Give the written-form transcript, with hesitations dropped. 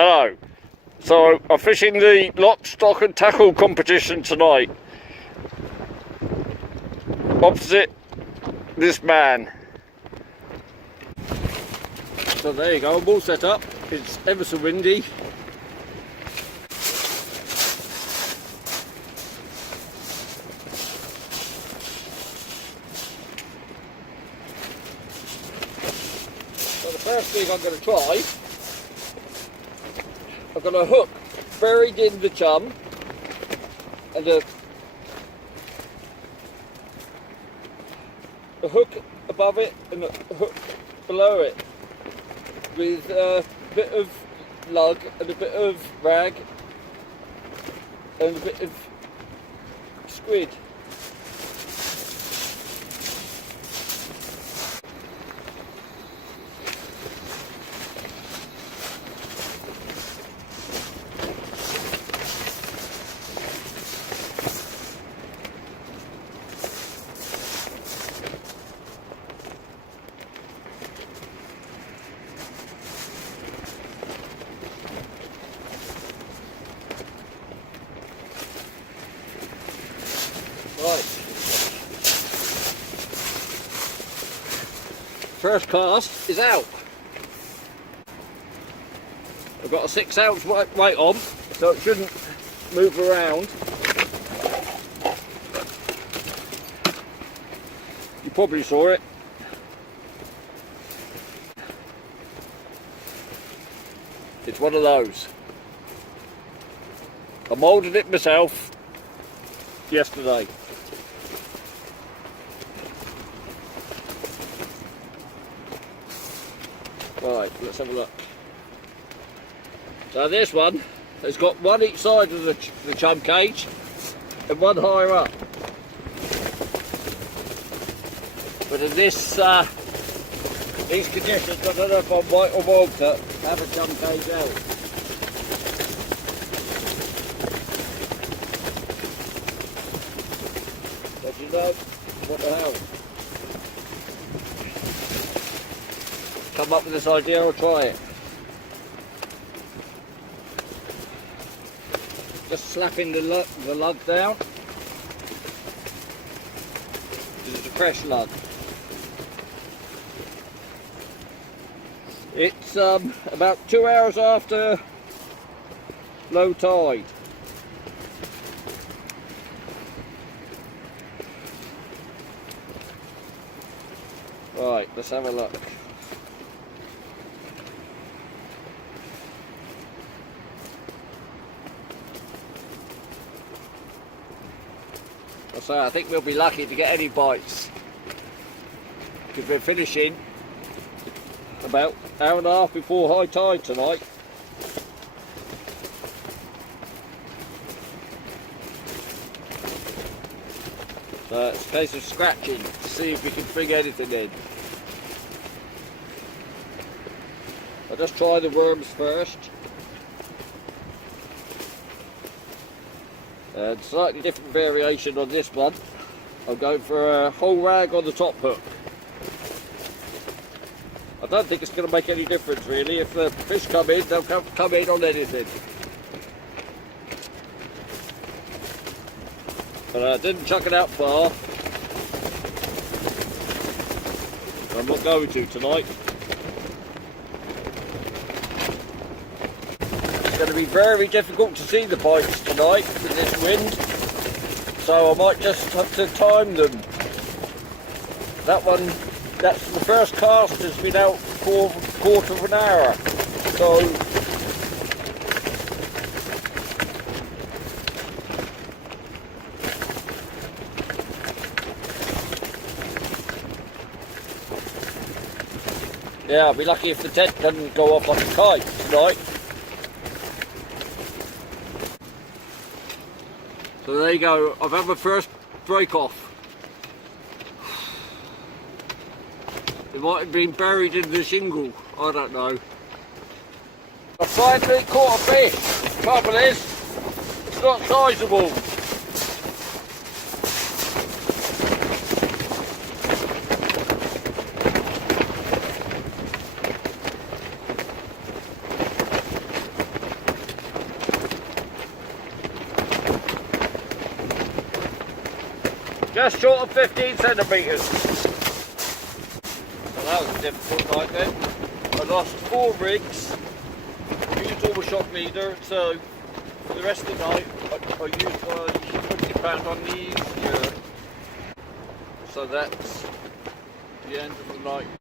Hello. So I'm fishing the lock, stock and tackle competition tonight. Opposite this man. So there you go, I'm all set up. It's ever so windy. So the first thing I'm going to try, I've got a hook buried in the chum and a hook above it and a hook below it with a bit of lug and a bit of rag and a bit of squid. Right, first cast is out. I've got a 6 ounce weight on, so it shouldn't move around. You probably saw it. It's one of those. I moulded it myself yesterday. Right, let's have a look. So this one has got one each side of the chum cage and one higher up. But in this these conditions, I don't know if I'm right or wrong to have a chum cage out. But you know, what the hell? Come up with this idea, I'll try it. Just slapping the lug down. This is a fresh lug. It's about 2 hours after low tide. Right, let's have a look. So I think we'll be lucky to get any bites because we're finishing about an hour and a half before high tide tonight. So it's a case of scratching to see if we can bring anything in. I'll just try the worms first. And slightly different variation on this one. I'm going for a whole rag on the top hook. I don't think it's going to make any difference really. If the fish come in, they'll come in on anything. But I didn't chuck it out far. I'm not going to tonight. It's going to be very difficult to see the bites tonight with this wind, so I might just have to time them. That one, that's the first cast has been out for a quarter of an hour, so yeah, I'll be lucky if the tent doesn't go off like a kite tonight. So there you go, I've had my first break off. It might have been buried in the shingle, I don't know. I finally caught a fish. Trouble is, it's not sizeable. Just short of 15 centimetres. So that was a difficult night then. I lost 4 rigs, used all the shock leader, so for the rest of the night I used £20 on these. So that's the end of the night